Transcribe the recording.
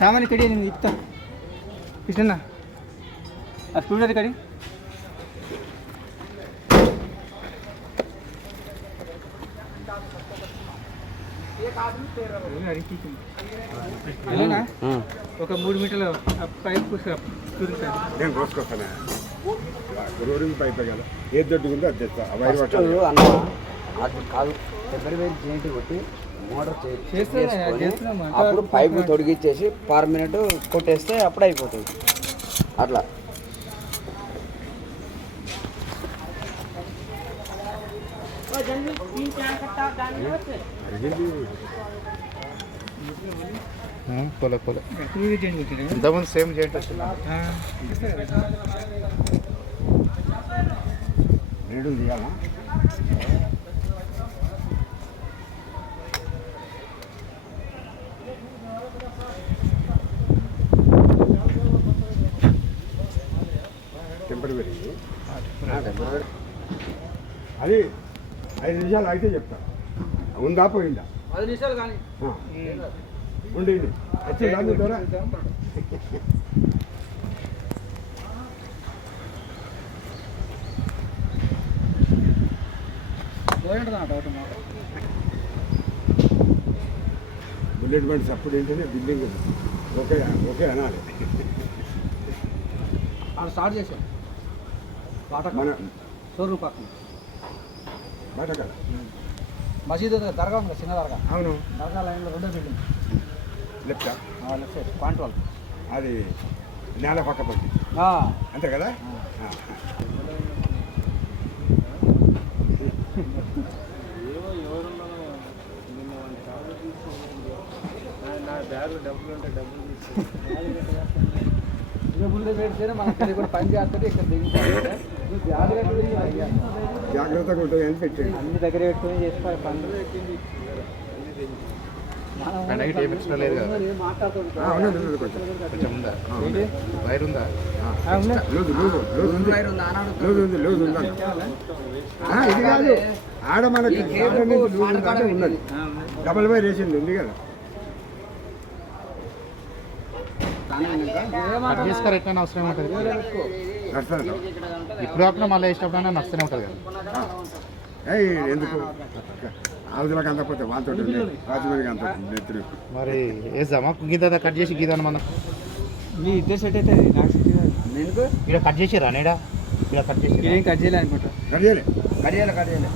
ಸಾಮಾನ್ಯ ಕಡಿ ನಿಮ್ಗೆ ಇತ್ತ ಕೃಷ್ಣಣ್ಣ ಆ ಸ್ಕೂಲ್ ಕಡಿ ఒక 3 మీటర్ల పైప్ నేను కోసుకొస్తాను రోడ్డు పైప్ కదా ఏది దొడ్డుకుందో అది తెస్తా అన్న అది కాదు ఫిబ్రవరి జేంటి కొట్టి మోటార్ చేసుకొని అప్పుడు పైపు తొడిగిచ్చేసి పర్మనెంట్ కొట్టేస్తే అప్పుడు అయిపోతుంది అట్లా పోలే పోలే ఇంతకుముందు సేమ్ చేయండి నీడు తీయాలా టెంపరీ అది 5 నిమిషాలు అయితే చెప్తా ఉందా పోయిందా 10 నిమిషాలు కానీ ఉండి వచ్చి దాని ద్వారా బుల్లెట్ బండి సప్పుడు ఏంటంటే బిల్డింగ్ ఓకే ఓకే అనాలి స్టార్ట్ చేసాం మన షోరూమ్ పక్కన బయట కదా మసీదు దర్గా ఉంది చిన్న దర్గా అవును దర్గా లైన్లో రెండో బిల్డింగ్ లెఫ్ట్ లెఫ్ట్ సైడ్ క్వాంటల్ అది నేల పక్క పట్టి అంతే కదా డబ్బులు పెడితేనే మనకి కూడా పని చేస్తుంది ఇక్కడ దిగుతుంది జాగ్రత్తగా ఉంటుంది అని పెట్టండి అన్ని దగ్గర పెట్టుకుని చేసుకోవాలి పనులు ఇది కాదు ఆడ మనకి ఉన్నది డబల్ వైర్ వేసింది ఉంది కదా చేసుకోరు ఎట్లా అవసరం ఉంటుంది ఇప్పుడు కాకుండా మళ్ళీ ఇష్టపడినా నచ్చనే ఉంటుంది కదా ఎందుకు ఆవుదలకు అందకపోతే వాళ్ళతో రాజమండ్రికి అంత నెత్తులు మరి వేద్దామా గీత కట్ చేసి గీత మనం మీ ఇద్దరు సెట్ అయితే నాకు సెట్ నేను ఇక్కడ కట్ చేసిరా నేడా ఇక్కడ కట్ చేసి ఏం కట్ చేయాలి అనుకుంటా కట్ చేయలే కడియాలి